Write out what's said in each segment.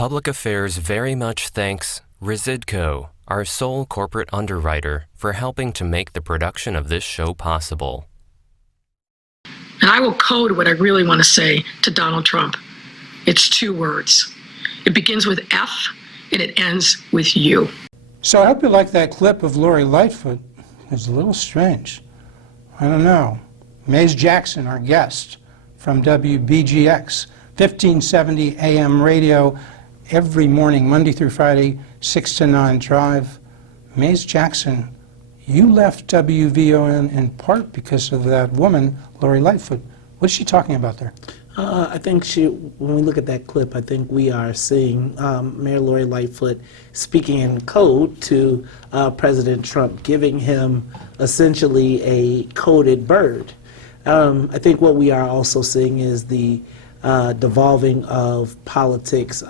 Public Affairs very much thanks Residco, our sole corporate underwriter, for helping to make the production of this show possible. And I will code what I really want to say to Donald Trump. It's 2 words. It begins with F and it ends with U. So I hope you like that clip of Lori Lightfoot. It's a little strange. I don't know. Maze Jackson, our guest from WBGX, 1570 AM radio, every morning, Monday through Friday, 6 to 9 drive. Maze Jackson, you left WVON in part because of that woman, Lori Lightfoot. What's she talking about there? I think when we look at that clip, I think we are seeing Mayor Lori Lightfoot speaking in code to President Trump, giving him essentially a coded bird. I think what we are also seeing is the devolving of politics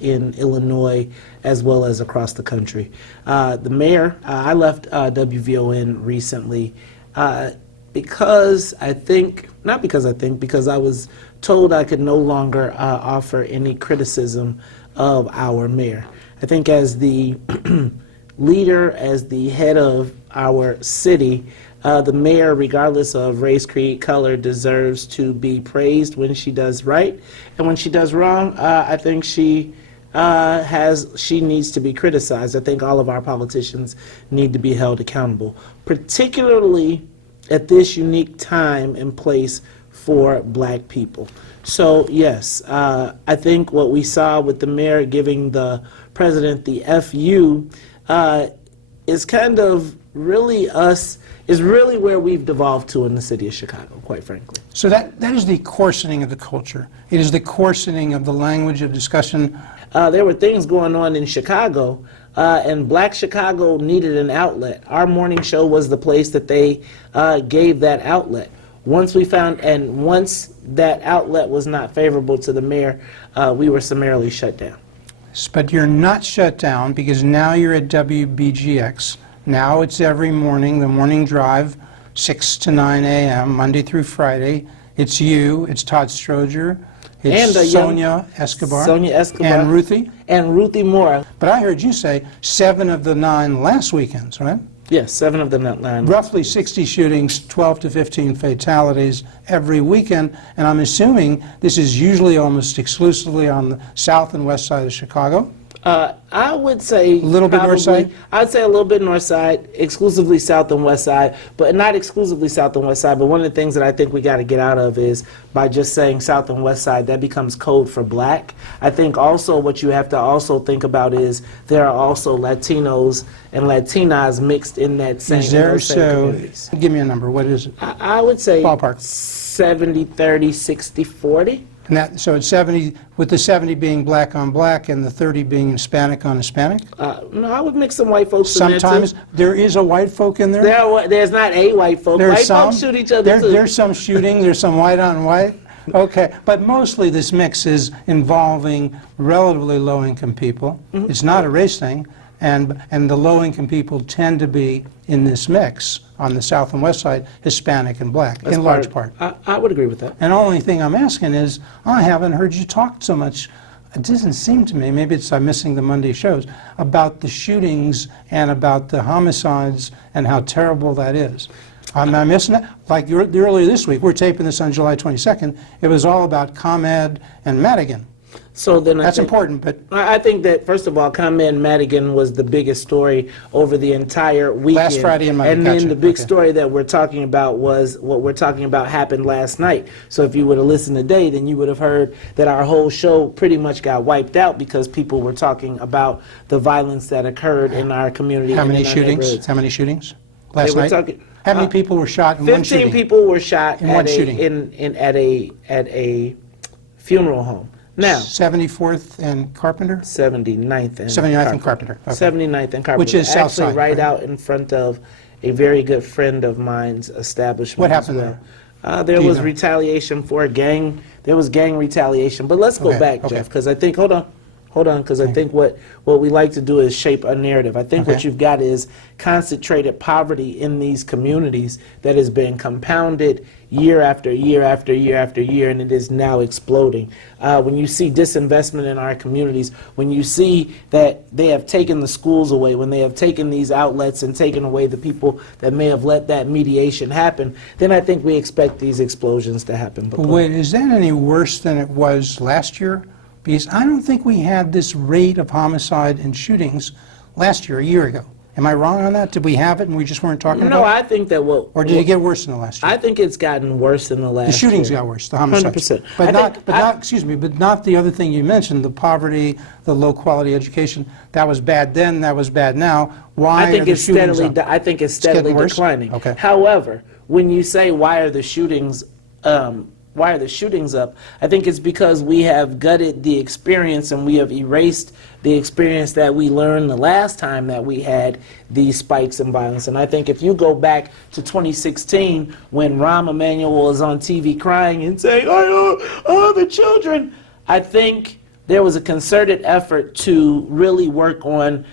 in Illinois as well as across the country. The mayor, I left WVON recently because I was told I could no longer offer any criticism of our mayor. I think as the leader, as the head of our city, the mayor, regardless of race, creed, color, deserves to be praised when she does right, and when she does wrong, I think she needs to be criticized. I think all of our politicians need to be held accountable, particularly at this unique time and place for black people. So yes, I think what we saw with the mayor giving the president the FU is kind of really is really where we've devolved to in the city of Chicago, quite frankly. So that is the coarsening of the culture. It is the coarsening of the language of discussion. There were things going on in Chicago, and Black Chicago needed an outlet. Our morning show was the place that they gave that outlet. Once that outlet was not favorable to the mayor, we were summarily shut down. But you're not shut down because now you're at WBGX. Now it's every morning, the morning drive, 6 to 9 a.m., Monday through Friday. It's you, it's Todd Stroger, it's Sonia Escobar, and Ruthie. And Ruthie Moore. But I heard you say 7 of the 9 last weekends, right? Yes, 7 of the 9. Roughly 60 shootings, 12 to 15 fatalities every weekend, and I'm assuming this is usually almost exclusively on the south and west side of Chicago? I would say a little bit north side? I'd say a little bit north side, exclusively south and west side, but not exclusively south and west side. But one of the things that I think we got to get out of is by just saying south and west side, that becomes code for black. I think also what you have to also think about is there are also Latinos and Latinas mixed in that same, is there, communities. Give me a number. What is it? I would say ballpark. 70, 30, 60, 40. And that, so it's 70, with the 70 being black on black and the 30 being Hispanic on Hispanic? No, I would mix some white folks sometimes in there too. There is a white folk in there? There's not a white folk. There's white some, folks shoot each other too. There's some shooting, there's some white on white. Okay, but mostly this mix is involving relatively low-income people. Mm-hmm. It's not a race thing, and the low-income people tend to be in this mix on the south and west side, Hispanic and black, in large part. I would agree with that. And the only thing I'm asking is, I haven't heard you talk so much, it doesn't seem to me, maybe it's I'm missing the Monday shows, about the shootings and about the homicides and how terrible that is. Am I missing it? Like earlier this week, we're taping this on July 22nd, it was all about ComEd and Madigan. So then that's important, but I think that first of all, ComEd Madigan was the biggest story over the entire weekend. Last Friday in my and then the big story that we're talking about was what we're talking about happened last night. So if you would have listened today, then you would have heard that our whole show pretty much got wiped out because people were talking about the violence that occurred in our community. How many shootings? How many shootings last night? How many people were shot in one shooting? 15 people were shot in one shooting at a funeral home. Now, 74th and Carpenter? 79th and 79th and Carpenter. Okay. 79th and Carpenter. Which is south side. Actually right out in front of a very good friend of mine's establishment. What happened there? There was retaliation for a gang. There was gang retaliation. But let's go back, Jeff, because I think, hold on. Hold on, because I think what we like to do is shape a narrative. I think what Okay. you've got is concentrated poverty in these communities that has been compounded year after year after year after year, and it is now exploding. When you see disinvestment in our communities, when you see that they have taken the schools away, when they have taken these outlets and taken away the people that may have let that mediation happen, then I think we expect these explosions to happen. But wait, is that any worse than it was last year? Because I don't think we had this rate of homicide and shootings last year, a year ago. Am I wrong on that? Did we have it and we just weren't talking about No, it? I think that Or did it get worse in the last year? I think it's gotten worse in the last The shootings year. got worse, the homicides. 100%. But I not, think but not, excuse me, but not the other thing you mentioned, the poverty, the low quality education. That was bad then, that was bad now. Why I think are the it's shootings steadily. up? I think it's getting steadily worse? declining. Okay. However, when you say why are the shootings up? I think it's because we have gutted the experience and we have erased the experience that we learned the last time that we had these spikes in violence. And I think if you go back to 2016 when Rahm Emanuel was on TV crying and saying, oh, the children, I think there was a concerted effort to really work on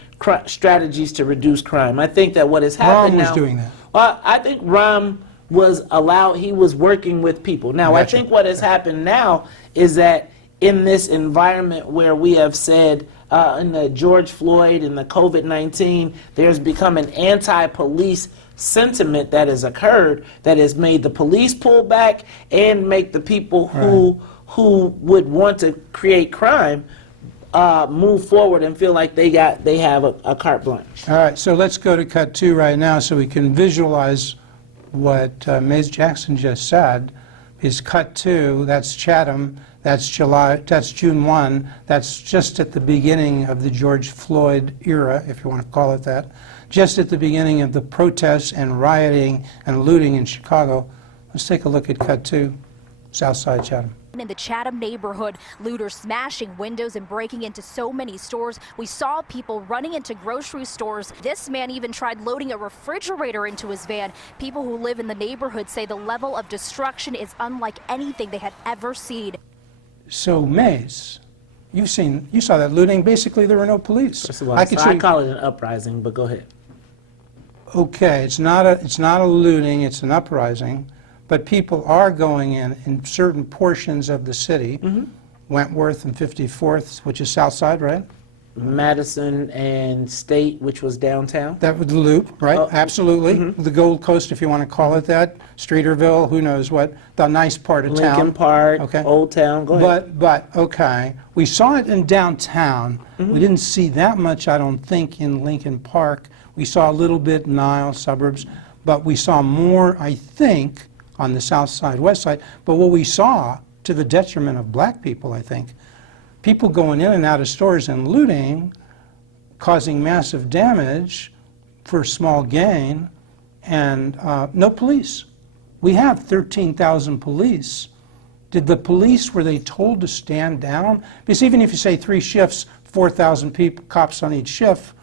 strategies to reduce crime. I think that what has happened Rahm was now... doing that. Well, I think Rahm he was working with people. Now, Gotcha. I think what has happened now is that in this environment where we have said in the George Floyd and the COVID-19, there's become an anti-police sentiment that has occurred that has made the police pull back and make the people who would want to create crime move forward and feel like they have a carte blanche. All right, so let's go to cut 2 right now so we can visualize what Ms. Jackson just said. Is cut 2, that's Chatham, that's June 1, that's just at the beginning of the George Floyd era, if you want to call it that, just at the beginning of the protests and rioting and looting in Chicago. Let's take a look at cut 2, Southside Chatham. In the Chatham neighborhood, looters smashing windows and breaking into so many stores. We saw people running into grocery stores. This man even tried loading a refrigerator into his van. People who live in the neighborhood say the level of destruction is unlike anything they had ever seen. So, Maze, you saw that looting. Basically, there were no police. First of all, I call it an uprising, but go ahead. Okay, it's not a looting, it's an uprising. But people are going in certain portions of the city, Wentworth and 54th, which is South Side, right? Madison and State, which was downtown. That was the Loop, right? Absolutely. The Gold Coast, if you want to call it that. Streeterville, who knows what, the nice part of town. Lincoln Park, Okay. Old Town, go ahead. But, okay, we saw it in downtown. We didn't see that much, I don't think, in Lincoln Park. We saw a little bit in Nile, suburbs, but we saw more, I think, on the south side, west side. But what we saw, to the detriment of black people, I think, people going in and out of stores and looting, causing massive damage for small gain, and no police. We have 13,000 police. Did the police, were they told to stand down? Because even if you say 3 shifts, 4,000 people, cops on each shift,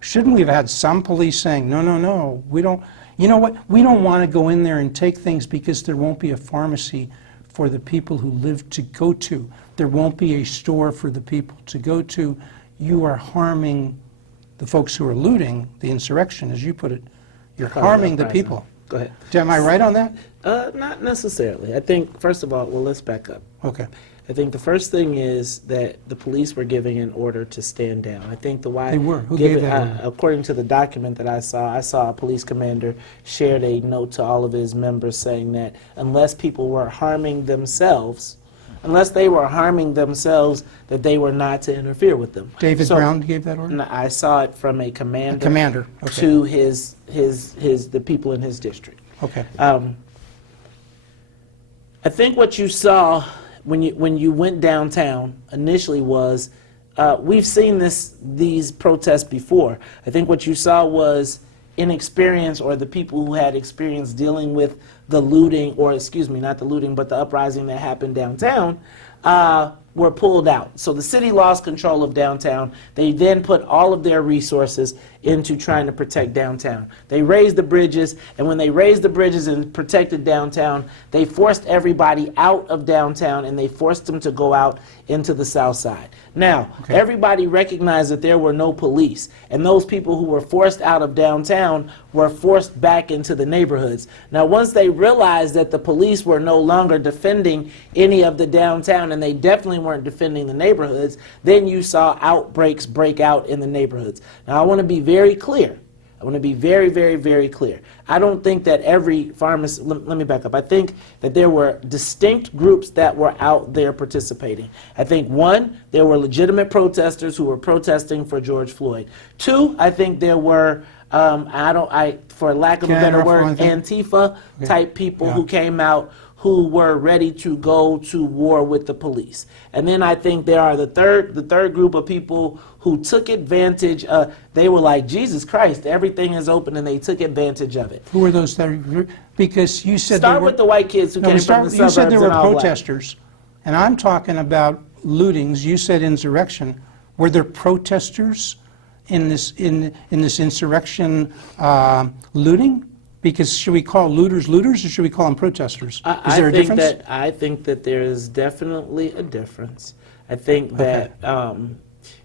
shouldn't we have had some police saying, no, we don't, you know what, we don't want to go in there and take things because there won't be a pharmacy for the people who live to go to. There won't be a store for the people to go to. You are harming the folks who are looting, the insurrection, as you put it. You're harming the people. Go ahead. Am I right on that? Not necessarily. I think, first of all, well, let's back up. Okay. I think the first thing is that the police were giving an order to stand down. I think the why They were. Who gave that order? According to the document that I saw a police commander shared a note to all of his members saying that unless people were harming themselves, that they were not to interfere with them. David Brown gave that order? And I saw it from a commander. A commander, okay. To the people in his district. Okay. I think what you saw when you went downtown initially was we've seen these protests before. I think what you saw was inexperience, or the people who had experience dealing with the looting, or excuse me, not the looting, but the uprising that happened downtown, were pulled out. So the city lost control of downtown. They then put all of their resources into trying to protect downtown. They raised the bridges, and when they raised the bridges and protected downtown, they forced everybody out of downtown, and they forced them to go out into the south side. Now, everybody recognized that there were no police, and those people who were forced out of downtown were forced back into the neighborhoods. Now, once they realized that the police were no longer defending any of the downtown, and they definitely weren't defending the neighborhoods, then you saw outbreaks break out in the neighborhoods. Now, I want to be very clear. I want to be very, very, very clear. I don't think that every pharmacy, let me back up. I think that there were distinct groups that were out there participating. I think, one, there were legitimate protesters who were protesting for George Floyd. Two, I think there were, for lack of a better word, Antifa type people who came out who were ready to go to war with the police. And then I think there are the third group of people who took advantage. They were like, Jesus Christ, everything is open, and they took advantage of it. Who were those third? Because you said start with the white kids who came from the suburbs. You said there were and all protesters, and I'm talking about lootings. You said insurrection. Were there protesters in this insurrection looting? Because should we call looters looters, or should we call them protesters? Is there a difference? I think that there is definitely a difference. I think that,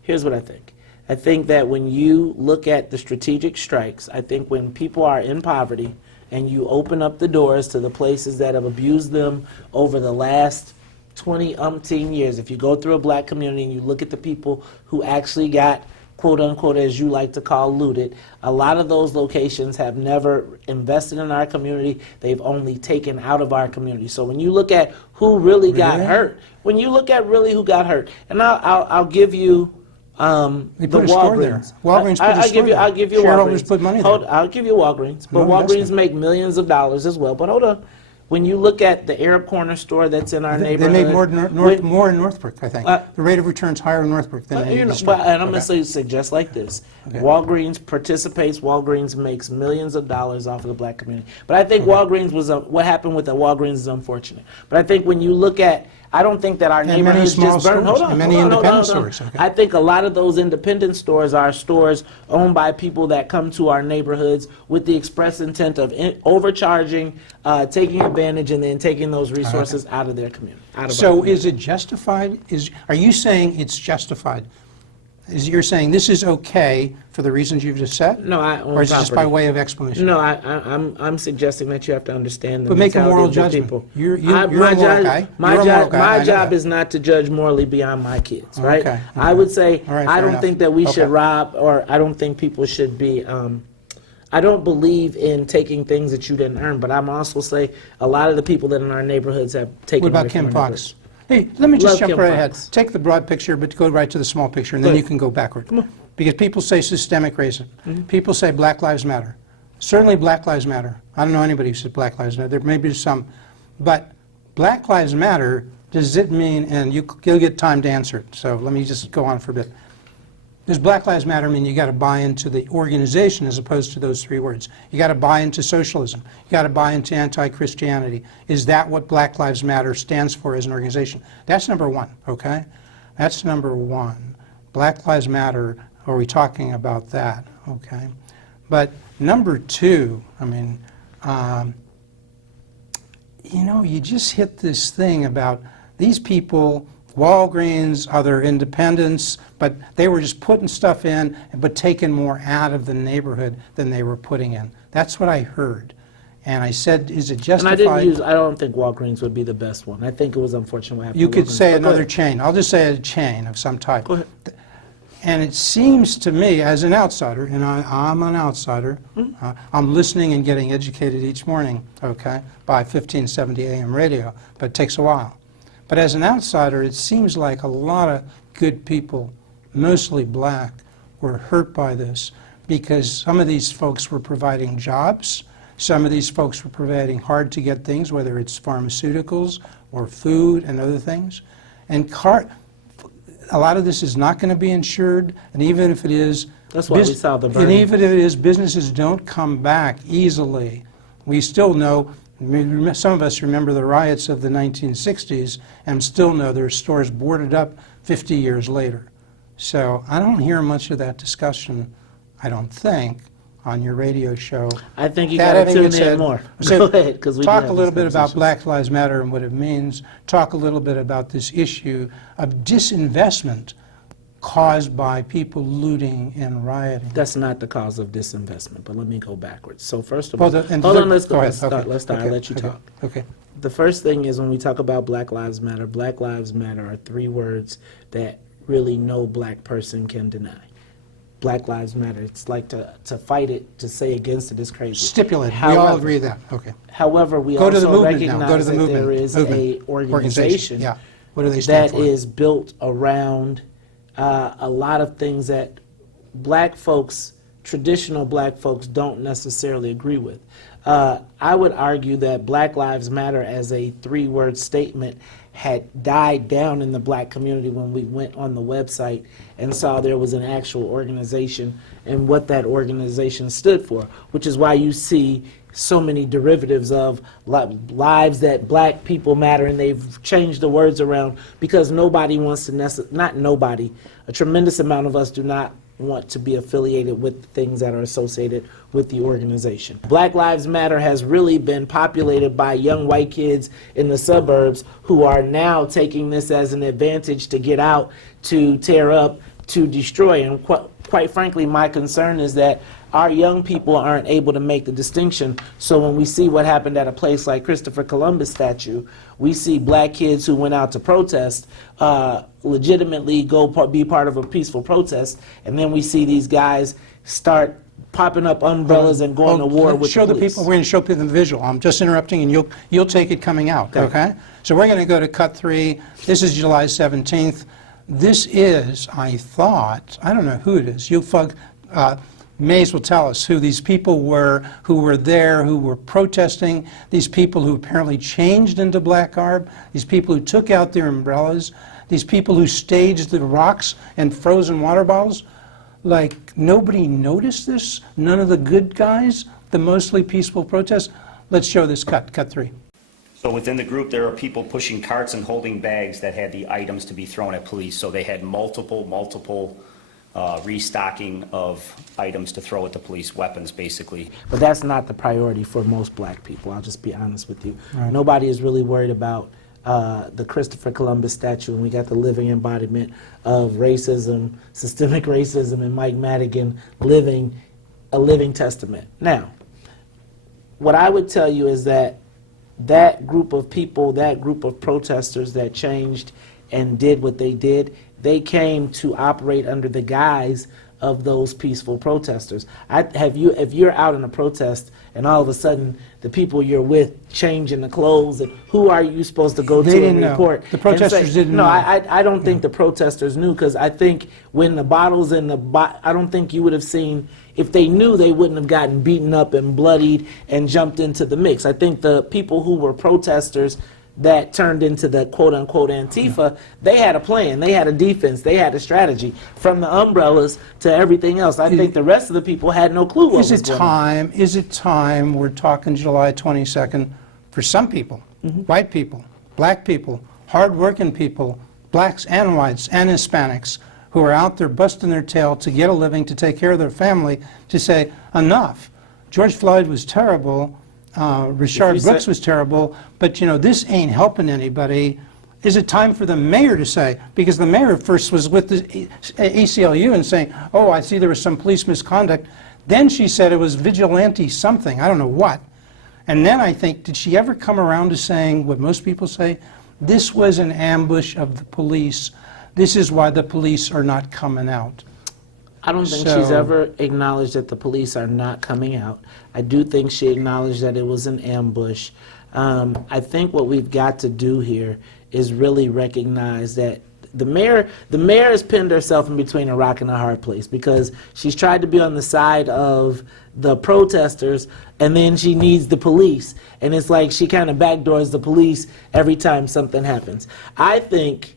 here's what I think. I think that when you look at the strategic strikes, I think when people are in poverty and you open up the doors to the places that have abused them over the last 20-umpteen years, if you go through a black community and you look at the people who actually got, quote unquote, as you like to call, looted, a lot of those locations have never invested in our community. They've only taken out of our community. So when you look at who really got hurt, when you look at really who got hurt, and I'll give you They the put a store there. Walgreens. Walgreens put a store there. I'll give you Shareholders Walgreens. put money there. I'll give you Walgreens, but No Walgreens investment. make millions of dollars as well. But hold on. When you look at the Arab Corner store that's in our They neighborhood, make more in Northbrook, I think. The rate of return's higher in Northbrook than in the store. and I'm going to say just like this. Walgreens participates, Walgreens makes millions of dollars off of the black community. But I think Walgreens was, what happened with the Walgreens is unfortunate. But I think when you look at, I don't think that our neighborhoods just burned. Hold on, many independent stores. Okay. I think a lot of those independent stores are stores owned by people that come to our neighborhoods with the express intent of overcharging, taking advantage, and then taking those resources out of their community. So is it justified? Are you saying it's justified? You're saying this is okay for the reasons you've just said? No, or is it just by way of explanation? No, I'm suggesting that you have to understand the But make a moral mentality of judgment. people. You're a moral guy. My job is not to judge morally beyond my kids, right? Okay. I would say All right, I fair don't enough. think that we Okay. should rob, or I don't think people should be. I don't believe in taking things that you didn't earn, but I'm also say a lot of the people that in our neighborhoods have taken. What about away from Kim our Foxx? neighborhoods. Hey, let me just Love jump Kim right ahead. Foxx. Take the broad picture, but go right to the small picture, and then you can go backward. Because people say systemic racism. People say Black Lives Matter. Certainly Black Lives Matter. I don't know anybody who says Black Lives Matter. There may be some. But Black Lives Matter, does it mean, and you'll get time to answer it, so let me just go on for a bit. Does Black Lives Matter mean you got to buy into the organization as opposed to those three words? You got to buy into socialism. You got to buy into anti-Christianity. Is that what Black Lives Matter stands for as an organization? That's number one, okay? That's number one. Black Lives Matter, are we talking about that, okay? But number two, I mean, you know, you just hit this thing about these people, Walgreens, other independents, but they were just putting stuff in, but taking more out of the neighborhood than they were putting in. That's what I heard. And I said, is it justified? And I don't think Walgreens would be the best one. I think it was unfortunate what happened You to could Walgreens. say But go another ahead. chain. I'll just say a chain of some type. Go ahead. And it seems to me, as an outsider, and I'm an outsider, I'm listening and getting educated each morning, okay, by 1570 AM radio, but it takes a while. But as an outsider, it seems like a lot of good people, mostly black, were hurt by this because some of these folks were providing jobs, some of these folks were providing hard-to-get things, whether it's pharmaceuticals or food and other things. And a lot of this is not going to be insured, and even if it is, That's why we saw the and burning. even if it is, businesses don't come back easily. We still know Some of us remember the riots of the 1960s and still know there's stores boarded up 50 years later. So I don't hear much of that discussion, I don't think, on your radio show. I think you got to tune in more. Go ahead, because we talk a little bit about Black Lives Matter and what it means. Talk a little bit about this issue of disinvestment caused by people looting and rioting. That's not the cause of disinvestment, but let me go backwards. So first of all, Well, hold on, let's go. ahead. Let's start. Okay. Let's start. Okay. I'll let you Okay. talk. Okay. The first thing is when we talk about Black Lives Matter are three words that really no black person can deny. Black Lives Matter. It's like to fight it, to say against it is crazy. Stipulate. We However, all agree with that. Okay. However, we Go to the also movement now. Go to recognize the that movement. there is a organization Yeah. What do they stand that for? is built around a lot of things that black folks, traditional black folks, don't necessarily agree with. I would argue that Black Lives Matter as a three-word statement had died down in the black community when we went on the website and saw there was an actual organization and what that organization stood for, which is why you see so many derivatives of lives that black people matter, and they've changed the words around because nobody wants to not nobody, a tremendous amount of us do not want to be affiliated with things that are associated with the organization. Black Lives Matter has really been populated by young white kids in the suburbs who are now taking this as an advantage to get out, to tear up, to destroy. And quite frankly, my concern is that our young people aren't able to make the distinction. So when we see what happened at a place like Christopher Columbus statue, we see black kids who went out to protest, legitimately go be part of a peaceful protest, and then we see these guys start popping up umbrellas and going to war with show the police. People. We're going to show people the visual. I'm just interrupting, and you'll take it coming out. Okay. So we're going to go to cut 3. This is July 17th. This is, I thought, I don't know who it is. Mays will tell us who these people were who were there, who were protesting, these people who apparently changed into black garb, these people who took out their umbrellas, these people who staged the rocks and frozen water bottles. Like, nobody noticed this? None of the good guys? The mostly peaceful protests? Let's show this cut 3. So within the group, there are people pushing carts and holding bags that had the items to be thrown at police. So they had multiple restocking of items to throw at the police, weapons basically. But that's not the priority for most black people, I'll just be honest with you. Right. Nobody is really worried about the Christopher Columbus statue, and we got the living embodiment of racism, systemic racism, and Mike Madigan living a living testament. Now, what I would tell you is that group of people, that group of protesters that changed and did what they did, they came to operate under the guise of those peaceful protesters. If you're out in a protest and all of a sudden the people you're with change in the clothes, and who are you supposed to go to and report? The protesters didn't know. No, I don't think the protesters knew, because I think when the bottles in I don't think you would have seen, if they knew, they wouldn't have gotten beaten up and bloodied and jumped into the mix. I think the people who were protesters that turned into the quote-unquote Antifa, they had a plan, they had a defense, they had a strategy, from the umbrellas to everything else. I think the rest of the people had no clue what was going on. Is it time, we're talking July 22nd, for some people, white people, black people, hard-working people, blacks and whites and Hispanics, who are out there busting their tail to get a living, to take care of their family, to say, enough. George Floyd was terrible. Rashard Brooks was terrible, but this ain't helping anybody. Is it time for the mayor to say, because the mayor first was with the ACLU and saying, oh, I see there was some police misconduct. Then she said it was vigilante something, I don't know what. And then I think, did she ever come around to saying what most people say? This was an ambush of the police. This is why the police are not coming out. I don't think she's ever acknowledged that the police are not coming out. I do think she acknowledged that it was an ambush. I think what we've got to do here is really recognize that the mayor has pinned herself in between a rock and a hard place, because she's tried to be on the side of the protesters, and then she needs the police. And it's like she kind of backdoors the police every time something happens. I think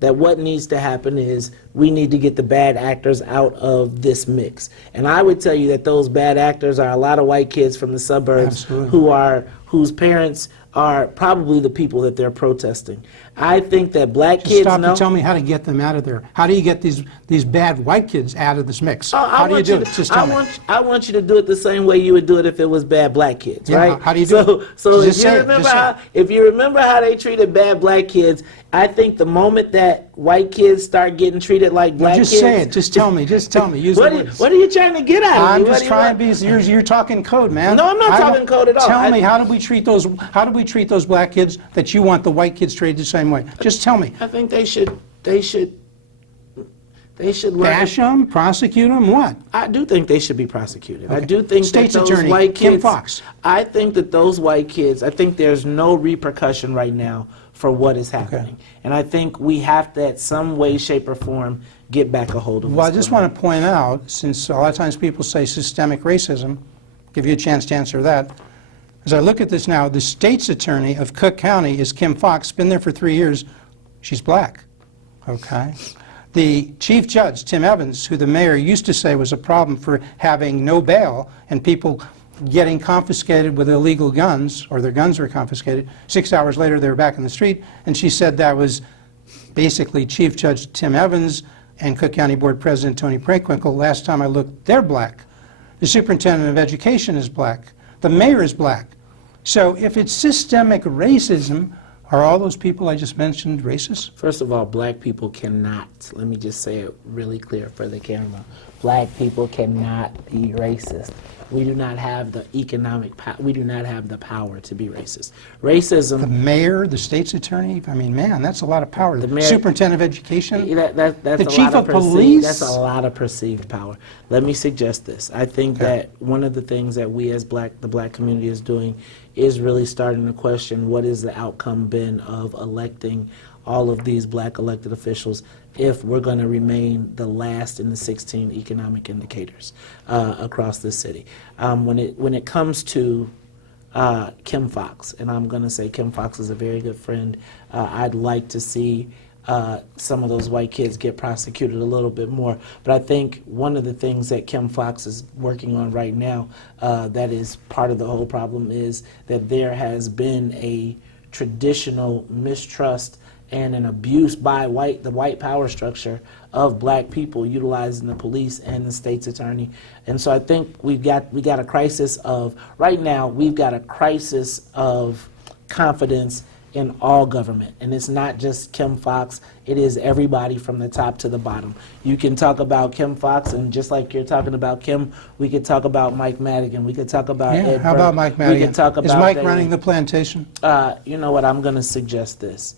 that what needs to happen is we need to get the bad actors out of this mix. And I would tell you that those bad actors are a lot of white kids from the suburbs who are whose parents are probably the people that they're protesting. I think that black Just kids stop know. and tell me how to get them out of there. How do you get these bad white kids out of this mix? Oh, How do you do it? Just tell me. I want you to do it the same way you would do it if it was bad black kids, Yeah, right? how do you do it? So Just if you say it, remember just say how, it. if you remember how they treated bad black kids, I think the moment that white kids start getting treated like black Just kids, say it. Just tell me. Just tell me. Use the words. what are you trying to get out of I'm me? What just do you trying want? to be. You're talking code, man. No, I'm not talking code at all. Tell me, how do we treat those? How do we treat those black kids that you want the white kids treated the same way? Just tell me. I think they should learn. Bash them, prosecute them, what? I do think they should be prosecuted. I Okay. do think State's that those Attorney, white kids. Kim Foxx. I think that those white kids. I think there's no repercussion right now for what is happening, and I think we have to, at some way, shape, or form, get back a hold of. Well, I just want to point out, since a lot of times people say systemic racism, give you a chance to answer that. As I look at this now, the state's attorney of Cook County is Kim Foxx, been there for 3 years. She's black, okay? The chief judge, Tim Evans, who the mayor used to say was a problem for having no bail and people getting confiscated with illegal guns, or their guns were confiscated, 6 hours later they were back in the street, and she said that was basically Chief Judge Tim Evans and Cook County Board President Tony Preckwinkle. Last time I looked, they're black. The superintendent of education is black. The mayor is black. So if it's systemic racism, are all those people I just mentioned racist? First of all, black people cannot, let me just say it really clear for the camera, black people cannot be racist. We do not have the economic power, we do not have the power to be racist. Racism... The mayor, the state's attorney, I mean, man, that's a lot of power. The mayor, superintendent of education, that's the a chief lot of perceived, police. That's a lot of perceived power. Let me suggest this. I think that one of the things that we as the black community is doing is really starting to question what is the outcome been of electing all of these black elected officials if we're going to remain the last in the 16 economic indicators across the city. When it comes to Kim Foxx, and I'm going to say Kim Foxx is a very good friend, I'd like to see some of those white kids get prosecuted a little bit more. But I think one of the things that Kim Foxx is working on right now that is part of the whole problem is that there has been a traditional mistrust and an abuse by the white power structure of black people utilizing the police and the state's attorney. And so I think we got a crisis of, right now, we've got a crisis of confidence in all government. And it's not just Kim Foxx, it is everybody from the top to the bottom. You can talk about Kim Foxx, and just like you're talking about Kim, we could talk about Mike Madigan, we could talk about Ed how Burke. about Mike Madigan? We could talk about Is Mike David. running the plantation? You know what, I'm going to suggest this.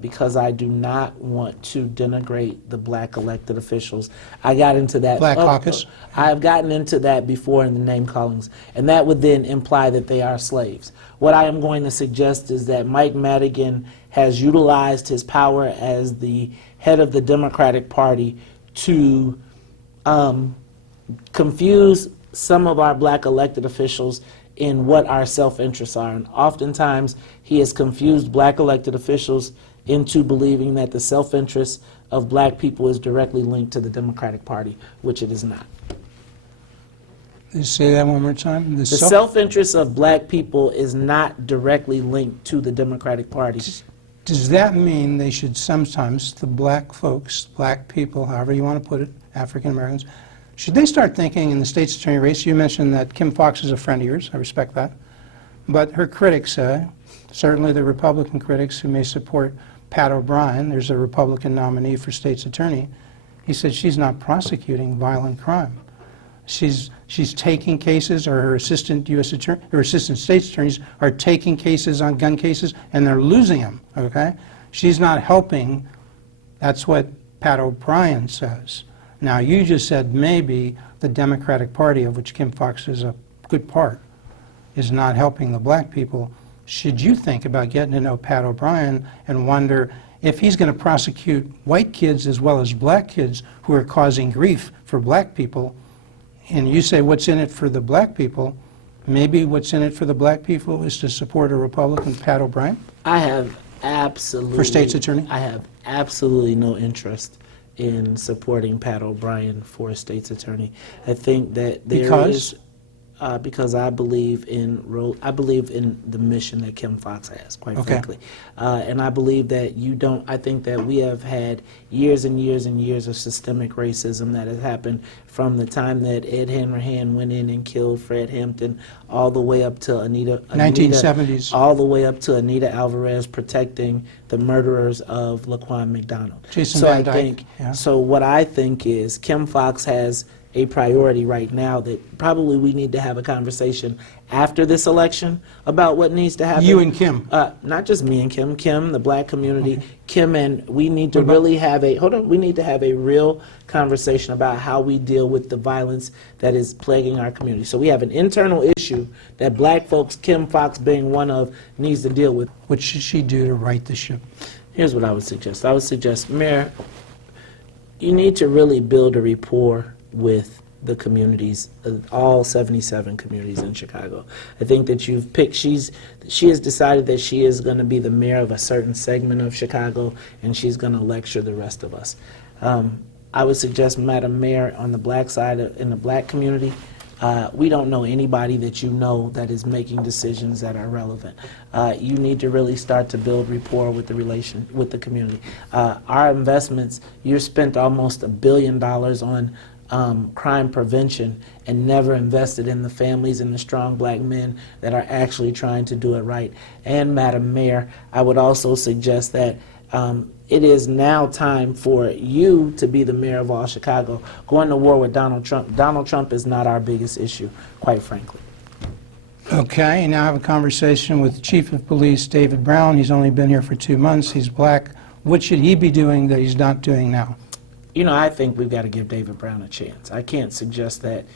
Because I do not want to denigrate the black elected officials. I got into that. Black caucus? I've gotten into that before in the name callings, and that would then imply that they are slaves. What I am going to suggest is that Mike Madigan has utilized his power as the head of the Democratic Party to confuse some of our black elected officials in what our self-interests are. And oftentimes, he has confused black elected officials into believing that the self-interest of black people is directly linked to the Democratic Party, which it is not. You say that one more time? The self-interest of black people is not directly linked to the Democratic Party. Does that mean they should sometimes, the black folks, black people, however you want to put it, African Americans, should they start thinking in the state's attorney race? You mentioned that Kim Foxx is a friend of yours. I respect that. But her critics, certainly the Republican critics who may support Pat O'Brien, there's a Republican nominee for state's attorney, he said she's not prosecuting violent crime. She's taking cases, or her assistant U.S. attorney, her assistant state's attorneys are taking cases on gun cases, and they're losing them, okay? She's not helping. That's what Pat O'Brien says. Now, you just said maybe the Democratic Party, of which Kim Foxx is a good part, is not helping the black people. Should you think about getting to know Pat O'Brien and wonder if he's going to prosecute white kids as well as black kids who are causing grief for black people, and you say what's in it for the black people, maybe what's in it for the black people is to support a Republican, Pat O'Brien? I have absolutely... For state's attorney? I have absolutely no interest in supporting Pat O'Brien for a state's attorney. I think that there is... because I believe in the mission that Kim Foxx has, quite frankly, and I believe that I think that we have had years and years and years of systemic racism that has happened from the time that Ed Hanrahan went in and killed Fred Hampton, all the way up to 1970s, all the way up to Anita Alvarez protecting the murderers of Laquan McDonald. Jason So Van I Dyke, think, yeah. so what I think is Kim Foxx has a priority right now that probably we need to have a conversation after this election about what needs to happen. You and Kim. Not just me and Kim, the black community, Kim, and we need to really have we need to have a real conversation about how we deal with the violence that is plaguing our community. So we have an internal issue that black folks, Kim Foxx being one of, needs to deal with. What should she do to right the ship? Here's what I would suggest. I would suggest, Mayor, you need to really build a rapport with the communities, all 77 communities in Chicago. I think that you've picked, she has decided that she is going to be the mayor of a certain segment of Chicago, and she's going to lecture the rest of us. I would suggest, Madam Mayor, on the black side, in the black community, we don't know anybody that you know that is making decisions that are relevant. You need to really start to build rapport with the community. Our investments, you spent almost $1 billion on crime prevention and never invested in the families and the strong black men that are actually trying to do it right. And Madam Mayor, I would also suggest that it is now time for you to be the mayor of all Chicago. Going to war with Donald Trump. Donald Trump is not our biggest issue, quite frankly. Okay, now I have a conversation with Chief of Police David Brown. He's only been here for 2 months. He's black. What should he be doing that he's not doing now? You know, I think we've got to give David Brown a chance. I can't suggest that.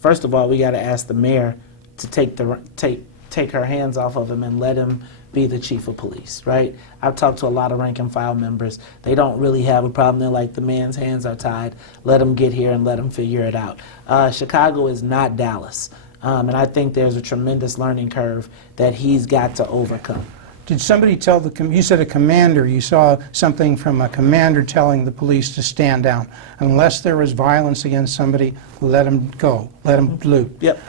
First of all, we got to ask the mayor to take her hands off of him and let him be the chief of police, right? I've talked to a lot of rank and file members. They don't really have a problem. They're like, the man's hands are tied. Let him get here and let him figure it out. Chicago is not Dallas. And I think there's a tremendous learning curve that he's got to overcome. Did somebody tell you said a commander, you saw something from a commander telling the police to stand down. Unless there was violence against somebody, let them go, let them loot. Yep.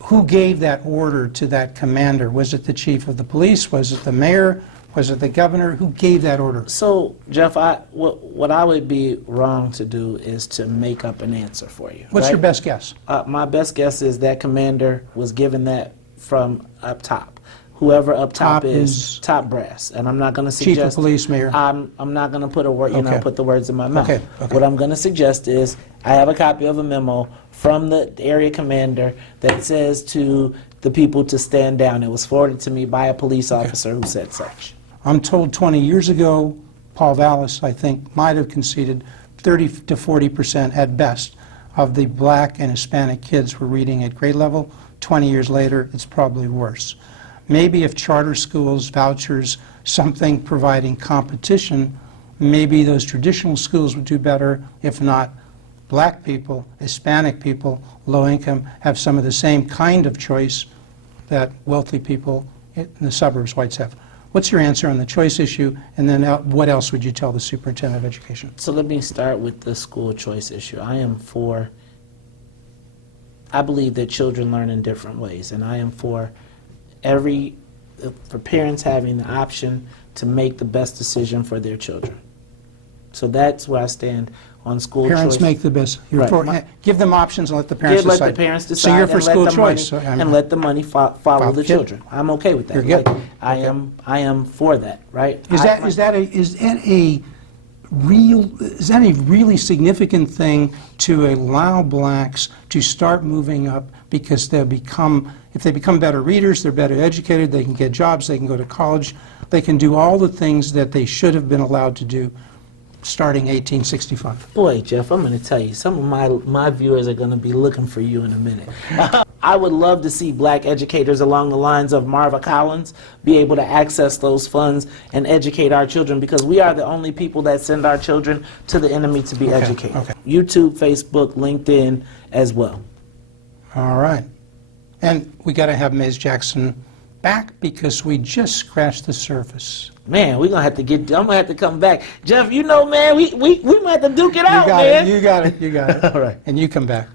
Who gave that order to that commander? Was it the chief of the police? Was it the mayor? Was it the governor? Who gave that order? So, Jeff, what I would be wrong to do is to make up an answer for you. What's right? your best guess? My best guess is that commander was given that from up top. Whoever up top is top brass, and I'm not going to suggest. Chief of police, mayor. I'm not going to put put the words in my mouth. Okay. What I'm going to suggest is I have a copy of a memo from the area commander that says to the people to stand down. It was forwarded to me by a police officer who said such. I'm told 20 years ago, Paul Vallis, I think, might have conceded 30 to 40% at best of the black and Hispanic kids were reading at grade level. 20 years later, it's probably worse. Maybe if charter schools, vouchers, something providing competition, maybe those traditional schools would do better. If not, black people, Hispanic people, low income, have some of the same kind of choice that wealthy people in the suburbs, whites, have. What's your answer on the choice issue, and then what else would you tell the superintendent of education? So let me start with the school choice issue. I believe that children learn in different ways, and I am for parents having the option to make the best decision for their children. So that's where I stand on school choice. Parents make the best. You're Right. for, give them options and let the parents decide. Let the parents decide. So you're for and school let the choice. money, and let the money follow the children. I'm okay with that. You're good. I am for that. Right? Is that a really significant thing to allow blacks to start moving up because if they become better readers, they're better educated, they can get jobs, they can go to college, they can do all the things that they should have been allowed to do starting 1865. Boy, Jeff, I'm going to tell you, some of my viewers are going to be looking for you in a minute. I would love to see black educators along the lines of Marva Collins be able to access those funds and educate our children, because we are the only people that send our children to the enemy to be educated. Okay. YouTube, Facebook, LinkedIn as well. All right. And we got to have Ms. Jackson back because we just scratched the surface. Man, we're going to I'm going to have to come back. Jeff, you know, man, we might have to duke it out, man. You got it. All right. And you come back.